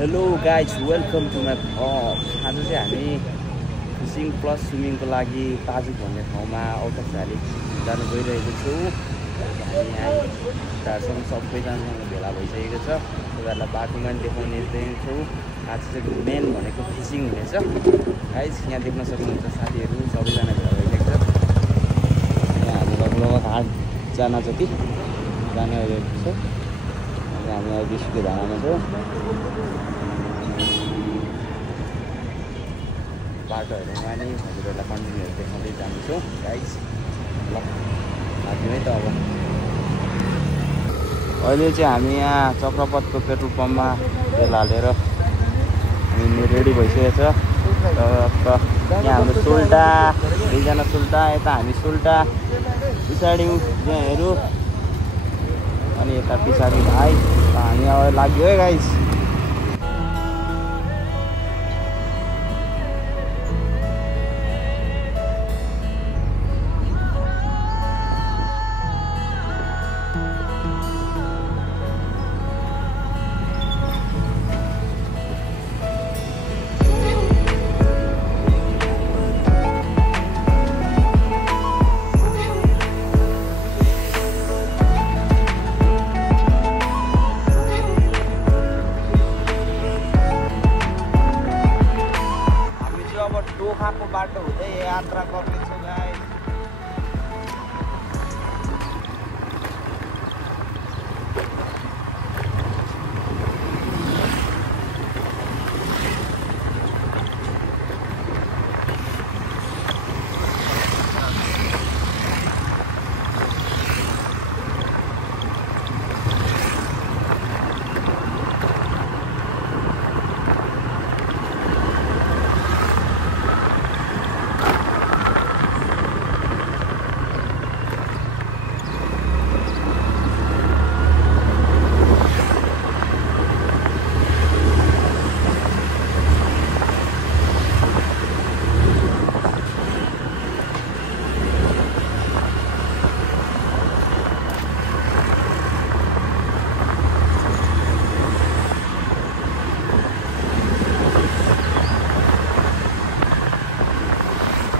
Hello guys welcome to my blog. आज चाहिँ हामी फिसिङ प्लस स्विमिङको लागि ताजुक भन्ने ठाउँमा आउट अफ भ्याली जानु गइरहेको छौँ। हामी यहाँ दार्जिलिङ सबैजनासँग भेला भइसकेको छ। तपाईँहरूलाई बाटोमा पनि देखाउने छौँ। आज चाहिँ मेन भनेको फिसिङ हुनेछ। गाइज यहाँ देख्न सक्नुहुन्छ साथीहरू सबैजना भेला भइसकेको छ। यहाँ हामी लगभग 8जना जति जाने गरेको छ। हामी अहिले बिस्कुट धारामा छौँ। बाटोहरूमा नि हजुरहरूलाई कन्टिन्यूहरू देखाउँदै जान्छौँ गाइस। ल आदिमै त अब अहिले चाहिँ हामी यहाँ चक्रपथको पेट्रोल पम्पमा तेल हालेर हामी रेडी भइसकेको छ। यहाँ हाम्रो सुल्टा 2जना सुल्टा, यता हामी सुल्टा, पछाडि यहाँ हेरौँ अनि यता पछाडि भाइ। हामी अब लाग्यो है गाइस। टोखाको बाटो हुँदै यात्रा गर्नेछु गाइस।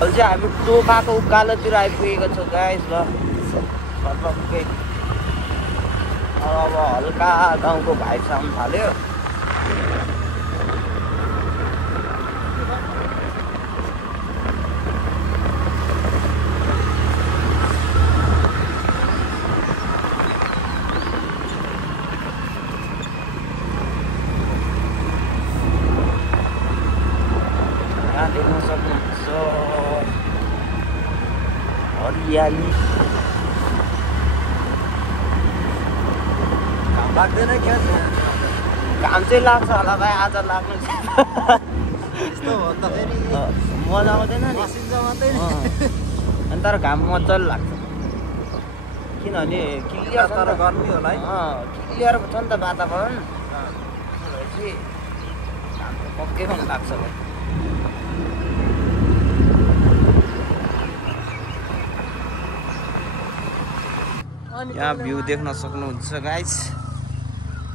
अहिले चाहिँ हामी टोखाको उकालोतिर आइपुगेको छौँ गाइस। ल पक्कै अब हल्का गाउँको भाइब आउनु थाल्यो। यहाँ देख्न सक्नुहुन्छ हरियाली। घाम लाग्दैन क्या? घाम चाहिँ लाग्छ होला भाइ, आज लाग्नु यस्तो हो त फेरि मजा आउँदैन नि, मात्रै अनि तर घाम मजाले लाग्छ किनभने क्लियर तर गर्मी होला है। क्लियर छ नि त वातावरण, भनेपछि घाम त पक्कै पनि लाग्छ भाइ। यहाँ भ्यू देख्न सक्नुहुन्छ गाइस।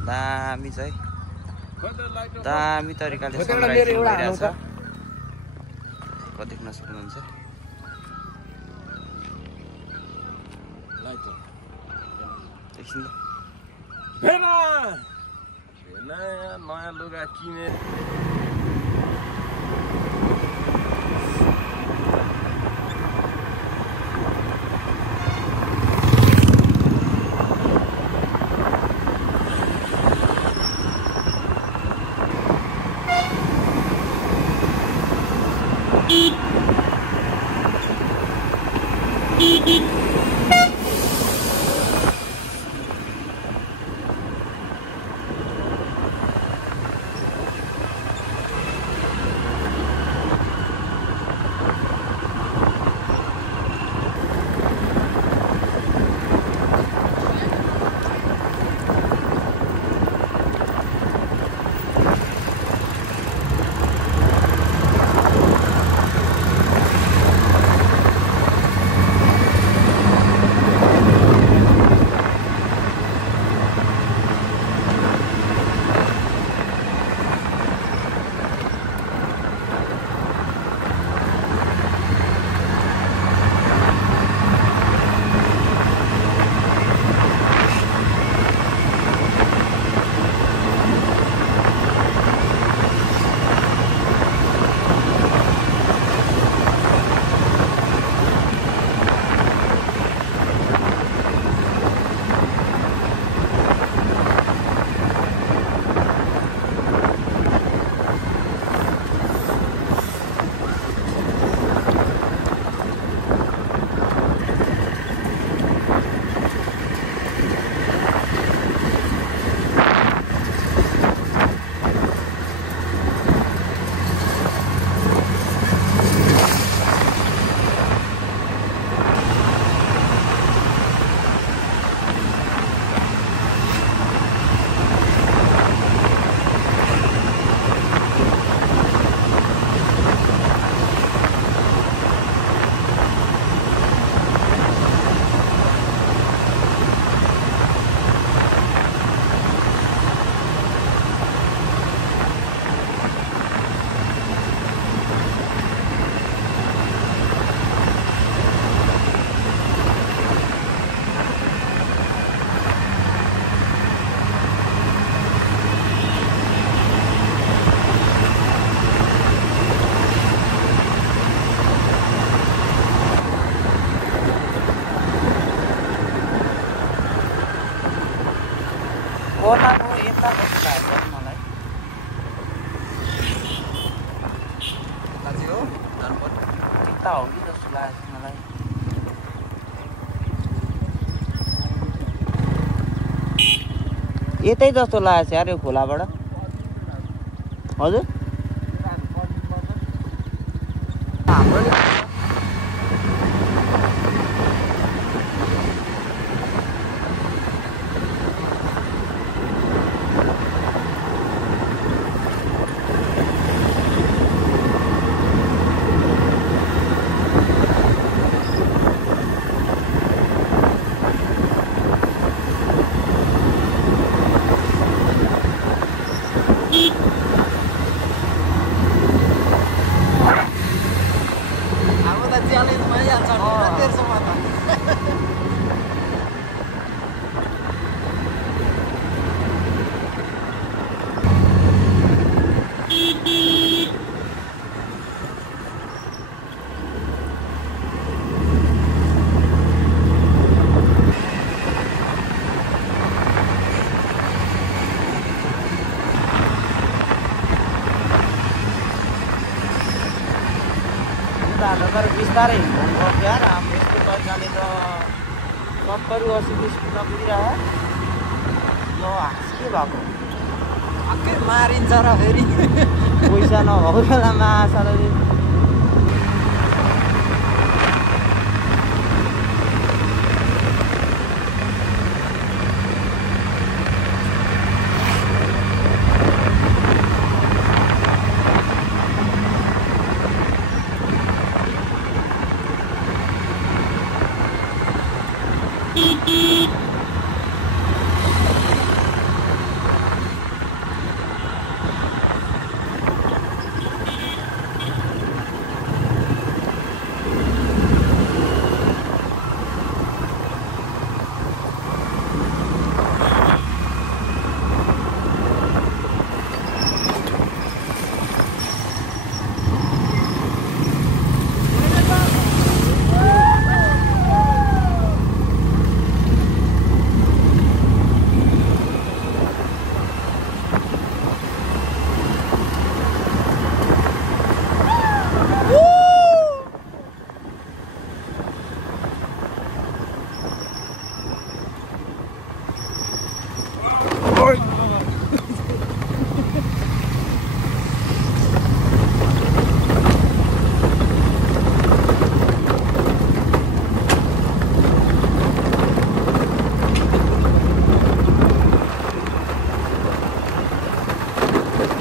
दामी छ है, दामी तरिकाले सनराइज भइरहेछ। देख्न सक्नुहुन्छ एकछिन नयाँ लुगा किने गोलाको यता कस्तो लाग्छ मलाई हो जानुपर्छ यता हो कि जस्तो लाग्छ मलाई यतै जस्तो लागेको छ यार यो खोलाबाट हजुर हाम्रो बिस्तारै हिँड्नु यार हाम्रो यस्तो तरिकाले त 70-80 स्पिडमा पुगिरह यो हाँस के भएको आखिर मारिन्छ र फेरि पैसा नभएको बेलामा आशाले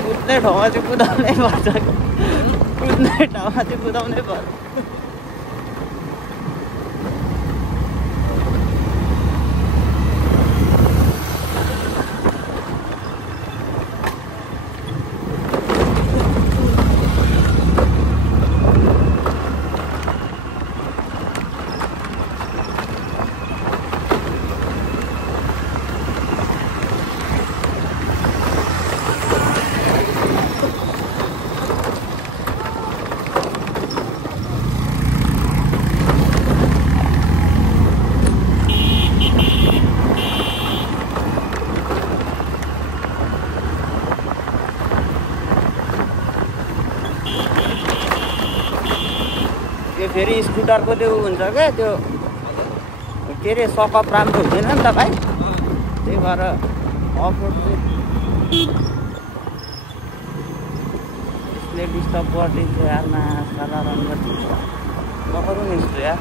कुद्ने ठाउँमा चाहिँ कुदाउनै पर्छ कुद्ने ठाउँमा चाहिँ कुदाउनै पर्छ फेरि स्कुटरको त्यो हुन्छ क्या त्यो के अरे सकअप राम्रो हुँदैन नि त भाइ त्यही भएर अफरोड यसले डिस्टर्ब गरिदिन्छ यार माछा रन गरिदिन्छ नगरौँ नि यस्तो यार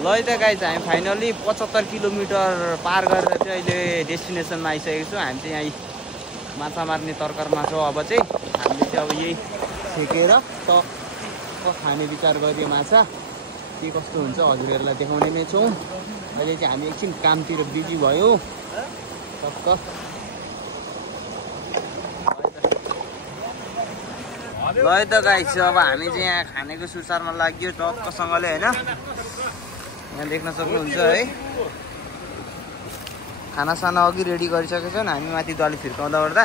ल त गाइज हामी फाइनली 75 किलोमिटर पार गरेर चाहिँ अहिले डेस्टिनेसनमा आइसकेको छु हामी चाहिँ यहीँ माछा मार्ने तर्करमा छौँ अब चाहिँ हामीले चाहिँ अब यही छेकेर खाने विचार गरियो माछा के कस्तो हुन्छ हजुरहरूलाई देखाउने नै छौँ अहिले चाहिँ हामी एकछिन कामतिर बिजी भयो टक्क ल है त गाइस अब हामी चाहिँ यहाँ खानेको सुसारमा लाग्यो टक्कसँगले हैन। यहाँ देख्न सक्नुहुन्छ है खानासाना अघि रेडी गरिसकेको छन्। हामी माथि दली फिर्काउँदा ओर्दा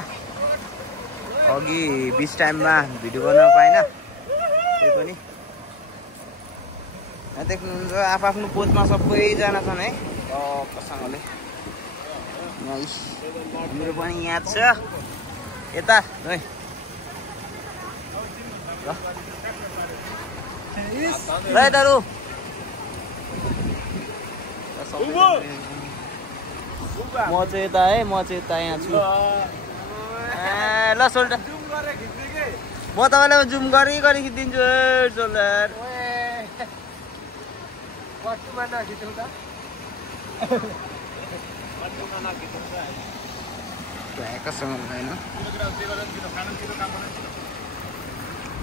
अघि 20 टाइममा भिडियो बनाउन पाएन। त्यही पनि यहाँ देख्नुहुन्छ आफ्नो पोजमा सबैजना छन् है टक्कसँगले। मेरो पनि यहाँ छ यता है। ल दारु म चाहिँ यता है, म चाहिँ यता यहाँ छु। ल सोल्डर म तपाईँलाई जुम गरी खिचिदिन्छु सोल्डर।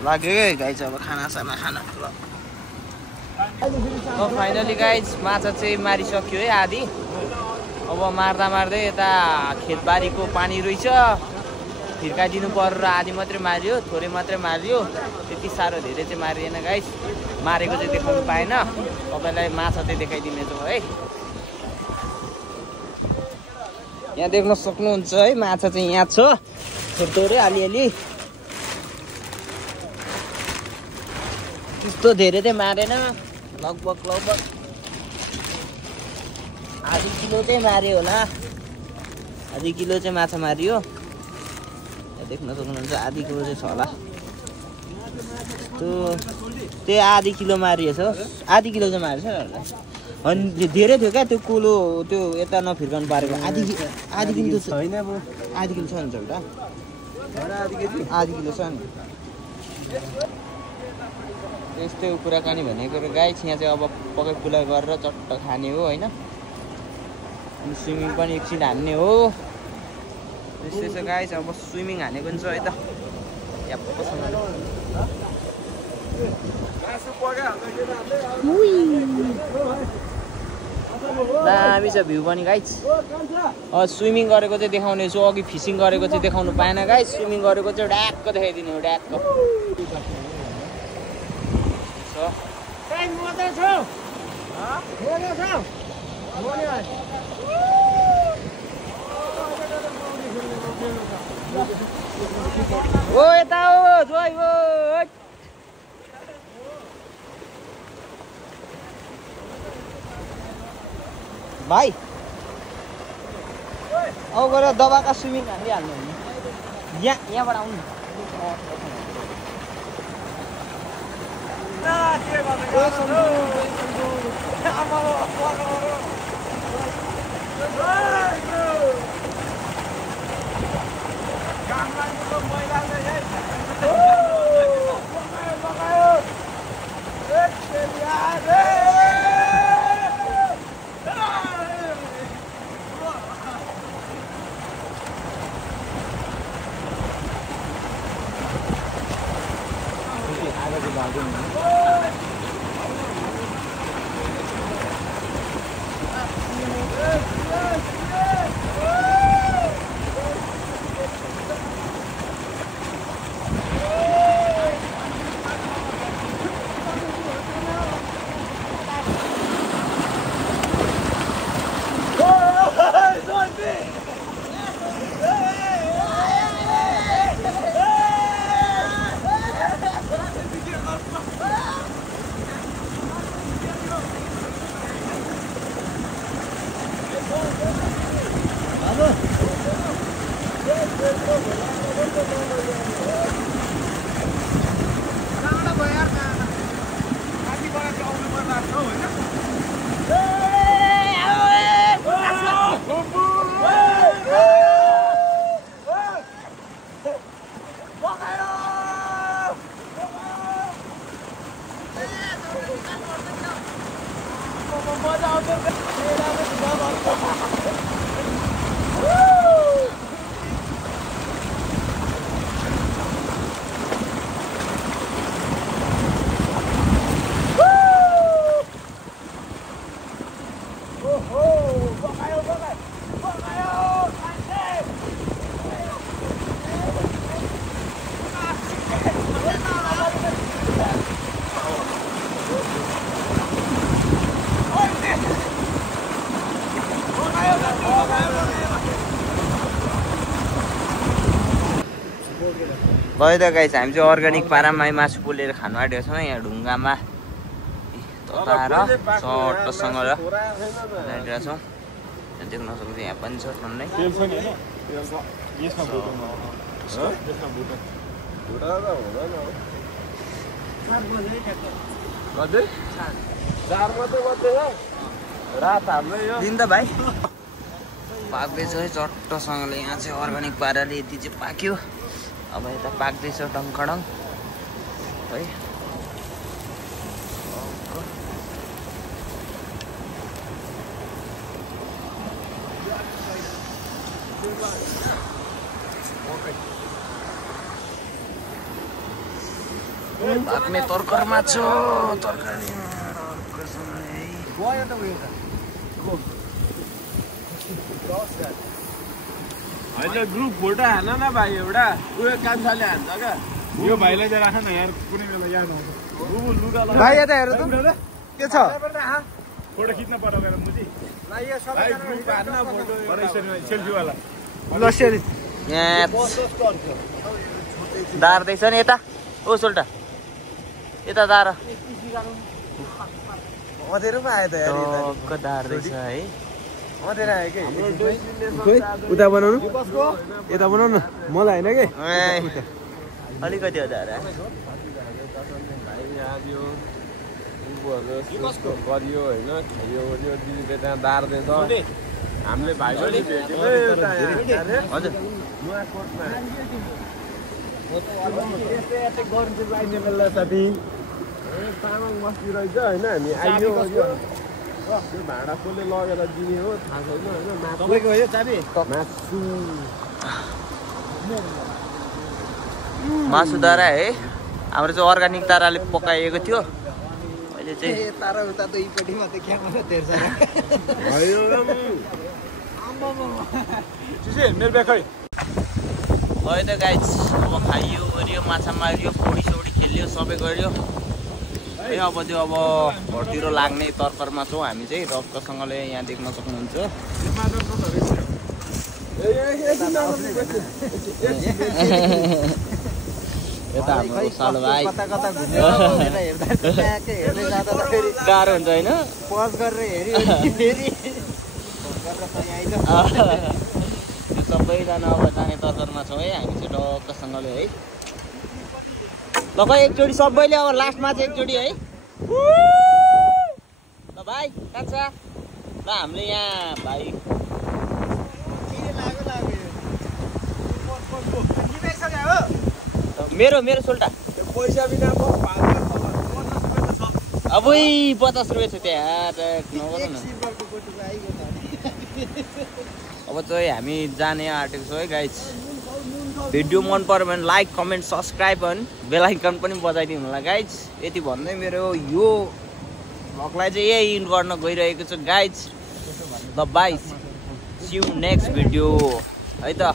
लाग्यो है गाइज अब खानासाना खाना। फाइनली गाइज माछा चाहिँ मारिसक्यो है आधी। अब मार्दा मार्दै यता खेतबारीको पानी रहेछ फिर्काइदिनु पर्यो र आधी मात्रै मारियो, थोरै मात्रै मारियो। त्यति साह्रो धेरै चाहिँ मारिएन गाइज। मारेको चाहिँ देखाउनु पाएन। तपाईँलाई माछा चाहिँ देखाइदिनेछु है। यहाँ देख्न सक्नुहुन्छ है माछा चाहिँ यहाँ छ थोरै अलिअलि। त्यस्तो धेरै चाहिँ मारेन, लगभग आधी किलो चाहिँ मार्यो होला। आधी किलो चाहिँ माछा मारियो। यहाँ देख्न सक्नुहुन्छ आधी किलो चाहिँ छ होला। त्यो आधी किलो मारिएछ, आधी किलो चाहिँ मारेछ होला। अनि धेरै थियो क्या त्यो कुलो, त्यो यता नफिर्काउनु पारेको। आधी किलो छैन, आधी किलो छ नि एउटा, आधी किलो छ नि। त्यस्तै कुराकानी भनेको र गाइस यहाँ चाहिँ अब पकै पुलाई गरेर चट्ट खाने हो होइन। अनि स्विमिङ पनि एकछिन हान्ने हो। त्यस्तै छ गाइस। अब स्विमिङ हानेको पनि छ है त दामी छ भ्यू पनि गाइस। स्विमिङ गरेको चाहिँ देखाउने छु। अघि फिसिङ गरेको चाहिँ देखाउनु पाएन गाइस। स्विमिङ गरेको चाहिँ ड्याक्क देखाइदिनु हो, ड्याक्क। ओ यता हो जोइ हो भाइ। अब गएर दबाका स्विमिङ हालिहाल्नु होइन। यहाँबाट आउनु। भयो त गाइस हामी चाहिँ अर्ग्यानिक पारामा मासु पोलेर खानु आँटेको छौँ यहाँ ढुङ्गामा तताएर चट्टसँग राखिरहेको छौँ देख्न सक्नुहुन्छ यहाँ पनि छ ठन्डै दिन त भाइ पाक्दैछ है चट्टसँगले यहाँ चाहिँ अर्ग्यानिक पाराले यति चाहिँ पाक्यो अब यता पाक्दैछ टङकडङ है पाक्ने तरकारी माछो तरकारी होइन ग्रुप फोटो हान न भाइ एउटा उयो कान्छाले हान्छ क्या यो भाइलाई चाहिँ राख न यार कुनै बेला याद आउँछ भाइ यता हेर त के छ फोटो खिच्न पर्यो मेरो मुजी ग्रुप हान्न फोटो सेल्फीवाला ल सेरी यहाँ दार्दैछ नि यता ओ सोल्टा यता दार अँधेरो पो आयो त यार दार्दैछ है अँधेरो आयो कि उता बनाउनु यता बनाउनु मलाई होइन कि अलिकति हो दार गरियो होइन खेल्यो ओर्यो दिदीले त्यहाँ दार्दैछ हामीले भाइले भेट्यो हजुर साथी तामाङ बस्ती रहेछ होइन हामी आइयो यो भाँडा कसले लगेर दिने हो थाहा छैन होइन मासु दारा है हाम्रो चाहिँ अर्ग्यानिक ताराले पकाइएको थियो अहिले चाहिँ तारा उता त यीपट्टि मात्रै क्या मलाई धेर मेरो ब्याग भयो त गाइस अब खाइयो ओर्यो माछा मारियो पौडी सौडी खेल्यो सबै गर्यो है अब त्यो अब घरतिर लाग्ने तर्करमा छौँ हामी चाहिँ रक्कसँगले यहाँ देख्न सक्नुहुन्छ यता हाम्रो सालो भाइ गाह्रो हुन्छ होइन पज गरेर हेरि सबैजना अब जाने तर्करमा छौँ है हामी चाहिँ ढक्कसँगले है ल खै एकचोटि सबैले अब लास्टमा चाहिँ एकचोटि है ल भाइ कान्छा ल हामीले यहाँ भाइ मेरो सोल्टा पैसा बिना अब 50 रुपियाँ छ त्यहाँ अब चाहिँ हामी जाने आँटेको छौँ है गाइस भिडियो मन पर्यो भने लाइक कमेन्ट सब्सक्राइब अनि बेल आइकन पनि बजाइदिनु होला गाइस यति भन्दै मेरो यो भ्लगलाई चाहिँ यही इन्ड गर्न गइरहेको छु guys the bye see you next video है त